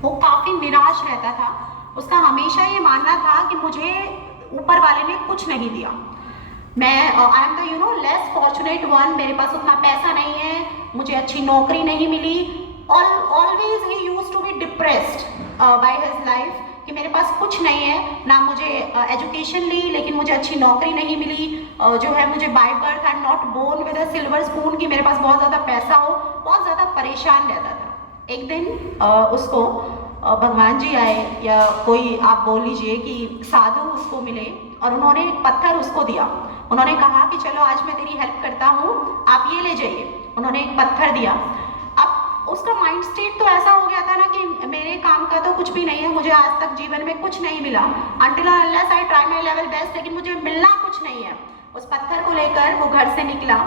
वो काफ़ी निराश रहता था। उसका हमेशा ये मानना था कि मुझे ऊपर वाले ने कुछ नहीं दिया। मैं I am the less fortunate one, मेरे पास उतना पैसा नहीं है, मुझे अच्छी नौकरी नहीं मिली। ऑलवेज ही use to be depressed by his life कि मेरे पास कुछ नहीं है, ना मुझे एजुकेशन ली लेकिन मुझे अच्छी नौकरी नहीं मिली, जो है मुझे by birth I am not born with a silver spoon कि मेरे पास बहुत ज़्यादा पैसा हो। बहुत ज़्यादा परेशान रहता था। एक दिन उसको भगवान जी आए या कोई आप बोल लीजिए कि साधु उसको मिले और उन्होंने एक पत्थर उसको दिया। उन्होंने कहा कि चलो आज मैं तेरी हेल्प करता हूँ, आप ये ले जाइए। उन्होंने एक पत्थर दिया। अब उसका माइंड स्टेट तो ऐसा हो गया था ना कि मेरे काम का तो कुछ भी नहीं है, मुझे आज तक जीवन में कुछ नहीं मिला, until unless I try my level best, लेकिन मुझे मिलना कुछ नहीं है। उस पत्थर को लेकर वो घर से निकला।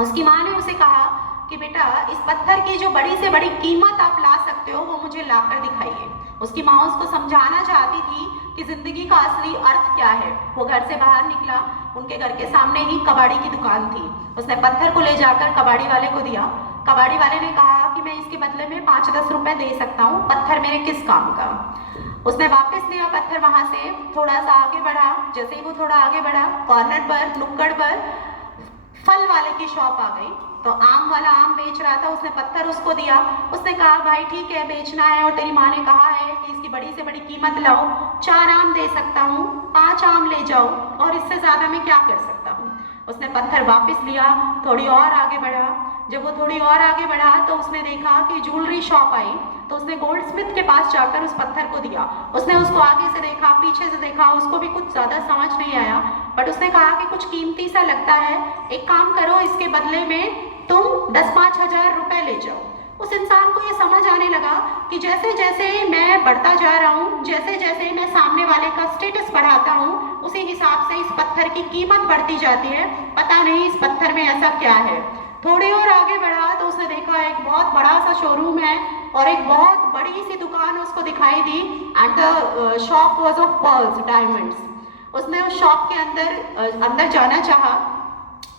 उसकी माँ ने उसे कहा कि बेटा इस पत्थर की जो बड़ी से बड़ी कीमत आप ला सकते हो वो मुझे लाकर दिखाइए। उसकी माँ उसको समझाना चाहती थी कि जिंदगी का असली अर्थ क्या है। वो घर से बाहर निकला। उनके घर के सामने ही कबाड़ी की दुकान थी। उसने पत्थर को ले जाकर कबाड़ी वाले को दिया। कबाड़ी वाले ने कहा कि मैं इसके बदले में 5-10 रुपए दे सकता हूँ, पत्थर मेरे किस काम का। उसने वापस लिया पत्थर, वहां से थोड़ा सा आगे बढ़ा। जैसे ही वो थोड़ा आगे बढ़ा, कॉर्नर पर नुक्कड़ पर फल वाले की शॉप आ गई। तो आम वाला आम बेच रहा था। उसने पत्थर उसको दिया। उसने कहा भाई ठीक है, बेचना है और तेरी माँ ने कहा है कि इसकी बड़ी से बड़ी कीमत लाओ, 4 आम दे सकता हूँ, 5 आम ले जाओ और इससे ज्यादा मैं क्या कर सकता हूँ। उसने पत्थर वापस लिया, थोड़ी और आगे बढ़ा। जब वो थोड़ी और आगे बढ़ा तो उसने देखा कि ज्वेलरी शॉप आई। तो उसने गोल्ड स्मिथ के पास जाकर उस पत्थर को दिया। उसने उसको आगे से देखा, पीछे से देखा, उसको भी कुछ ज्यादा समझ नहीं आया, बट उसने कहा कि कुछ कीमती सा लगता है, एक काम करो, इसके बदले में तुम 10-5 हजार रुपए ले जाओ। उस इंसान को ये समझ आने लगा कि जैसे जैसे मैं बढ़ता जा रहा हूँ, जैसे जैसे मैं सामने वाले का स्टेटस बढ़ाता हूँ, उसी हिसाब से इस पत्थर की कीमत बढ़ती जाती है। पता नहीं इस पत्थर में ऐसा क्या है। थोड़ी और आगे बढ़ा तो उसने देखा एक बहुत बड़ा सा शोरूम है और एक बहुत बड़ी सी दुकान उसको दिखाई दी। And the shop was of pearls, diamonds. उसने उस शॉप के अंदर जाना चाहा।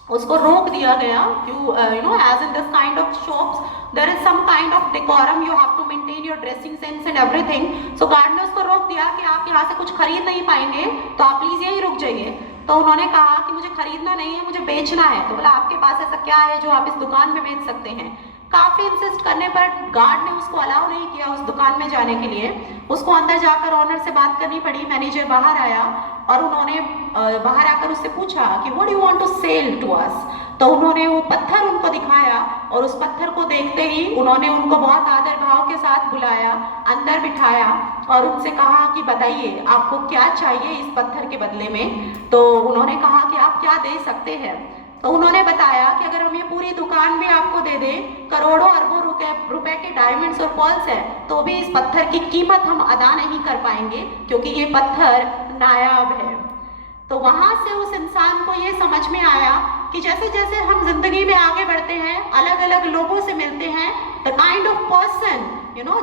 उसको रोक दिया गया। You know as in this kind of shops there is some kind of decorum, you have to maintain your dressing sense and everything. So guard ने उसको रोक दिया कि आप यहाँ से कुछ खरीद नहीं पाएंगे, तो आप प्लीज यहीं रुक जाइए। तो उन्होंने कहा कि मुझे खरीदना नहीं है, मुझे बेचना है। तो बोला आपके पास ऐसा क्या है जो आप इस दुकान में बेच सकते हैं। काफी इंसिस्ट करने पर गार्ड ने उसको अलाउ नहीं किया उस दुकान में जाने के लिए। उसको अंदर जाकर ऑनर से बात करनी पड़ी। मैनेजर बाहर आया और उन्होंने बाहर आकर उससे पूछा कि what do you want to sell to us. तो उन्होंने वो पत्थर उनको दिखाया और उस पत्थर को देखते ही उन्होंने उनको बहुत आदर भाव के साथ बुलाया, अंदर बिठाया और उनसे कहा कि बताइए आपको क्या चाहिए इस पत्थर के बदले में। तो उन्होंने कहा कि आप क्या दे सकते हैं। तो उन्होंने बताया कि अगर हम ये पूरी दुकान भी आपको दे दें, करोड़ों अरबों रुपए के डायमंड्स और पर्ल्स हैं, तो भी इस पत्थर की कीमत हम अदा नहीं कर पाएंगे क्योंकि ये पत्थर नायाब है। तो वहां से उस इंसान को ये समझ में आया कि जैसे जैसे हम जिंदगी में आगे बढ़ते हैं, अलग अलग लोगों से मिलते हैं, द काइंड ऑफ पर्सन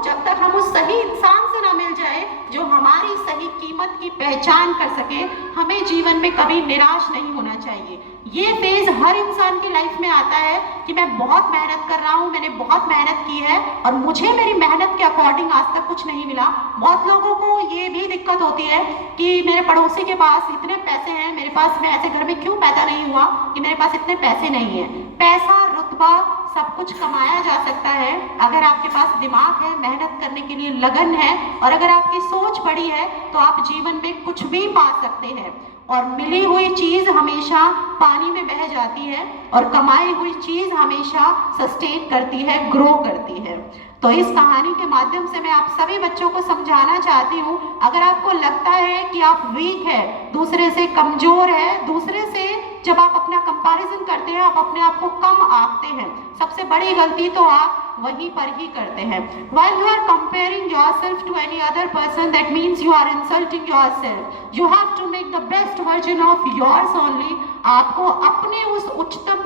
जब तक हम उस सही इंसान से ना मिल जाए जो हमारी सही कीमत की पहचान कर सके, हमें जीवन में कभी निराश नहीं होना चाहिए। ये फेज हर इंसान की लाइफ में आता है कि मैं बहुत मेहनत कर रहा हूँ, मैंने बहुत मेहनत की है और मुझे मेरी मेहनत के अकॉर्डिंग आज तक कुछ नहीं मिला। बहुत लोगों को ये भी दिक्कत होती है कि मेरे पड़ोसी के पास इतने पैसे हैं, मेरे पास, मैं ऐसे घर में क्यों पैदा नहीं हुआ कि मेरे पास इतने पैसे नहीं है। पैसा, रुतबा, सब कुछ कमाया जा सकता है अगर आपके पास दिमाग है, मेहनत करने के लिए लगन है और अगर आपकी सोच बड़ी है तो आप जीवन में कुछ भी पा सकते हैं। और मिली हुई चीज हमेशा पानी में बह जाती है और कमाई हुई चीज हमेशा सस्टेन करती है, ग्रो करती है। तो इस कहानी के माध्यम से मैं आप सभी बच्चों को समझाना चाहती हूँ, अगर आपको लगता है कि आप वीक है, दूसरे से कमजोर है, दूसरे से जब आप अपना कंपैरिजन करते हैं, आप अपने आप को कम आंकते हैं, सबसे बड़ी गलती तो आप वहीं पर ही करते हैं। While you are comparing yourself to any other person, that means you are insulting yourself. You have to make the best version of yours only. आपको अपने उस उच्चतम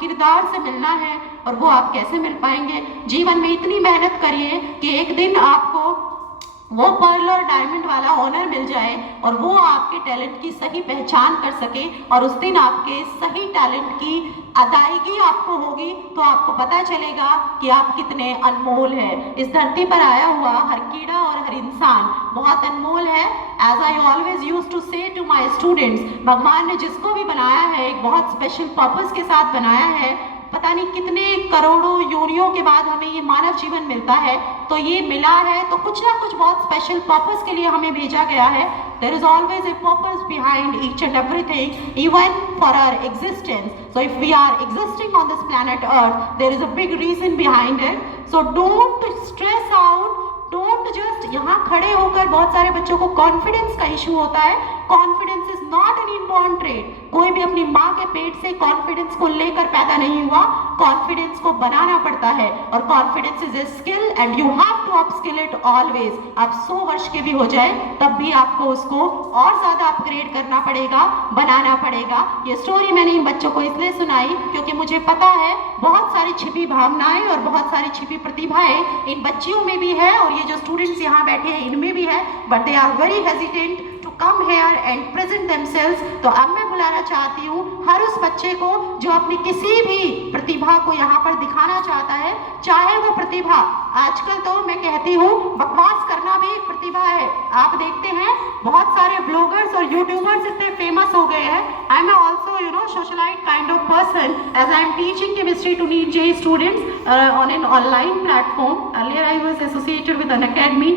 किरदार से मिलना है और वो आप कैसे मिल पाएंगे। जीवन में इतनी मेहनत करिए कि एक दिन आपको वो पर्ल और डायमंड वाला ऑनर मिल जाए और वो आपके टैलेंट की सही पहचान कर सके और उस दिन आपके सही टैलेंट की अदायगी आपको होगी, तो आपको पता चलेगा कि आप कितने अनमोल हैं। इस धरती पर आया हुआ हर कीड़ा और हर इंसान बहुत अनमोल है। As I always use to say to my students, भगवान ने जिसको भी बनाया है एक बहुत स्पेशल पर्पस के साथ बनाया है। पता नहीं कितने करोड़ों योनियों के बाद हमें ये मानव जीवन मिलता है, तो ये मिला है तो कुछ ना कुछ बहुत स्पेशल पर्पस के लिए हमें भेजा गया है। There is always a purpose behind each and everything, even for our existence. So if we are existing on this planet Earth, there is a big reason behind it. So don't stress out. Don't just यहाँ खड़े होकर, बहुत सारे बच्चों को confidence का issue होता है। Confidence is not an inborn trait. कोई भी अपनी माँ के पेट से कॉन्फिडेंस को लेकर पैदा नहीं हुआ, कॉन्फिडेंस को बनाना पड़ता है और confidence is a skill and you have to upskill it always. आप 100 वर्ष के भी हो जाए तब भी आपको उसको और ज्यादा अपग्रेड करना पड़ेगा, बनाना पड़ेगा। ये स्टोरी मैंने इन बच्चों को इसलिए सुनाई क्योंकि मुझे पता है बहुत सारी छिपी भावनाएं और बहुत सारी छिपी प्रतिभाएं इन बच्चियों में भी है और ये जो स्टूडेंट्स यहाँ बैठे हैं इनमें भी है, but they are very hesitant to come here and present themselves. तो अब मैं बुलाना चाहती हूँ हर उस बच्चे को जो अपनी किसी भी प्रतिभा को यहाँ पर दिखाना चाहता है, चाहे वो प्रतिभा, आजकल तो मैं कहती हूँ बकवास करना भी एक प्रतिभा है। आप देखते हैं बहुत सारे ब्लॉगर्स और यूट्यूबर्स इतने फेमस हो गए हैं। I am also socialite kind of person as I am teaching chemistry to NEET JEE students on an online platform. Earlier I was associated with an academy.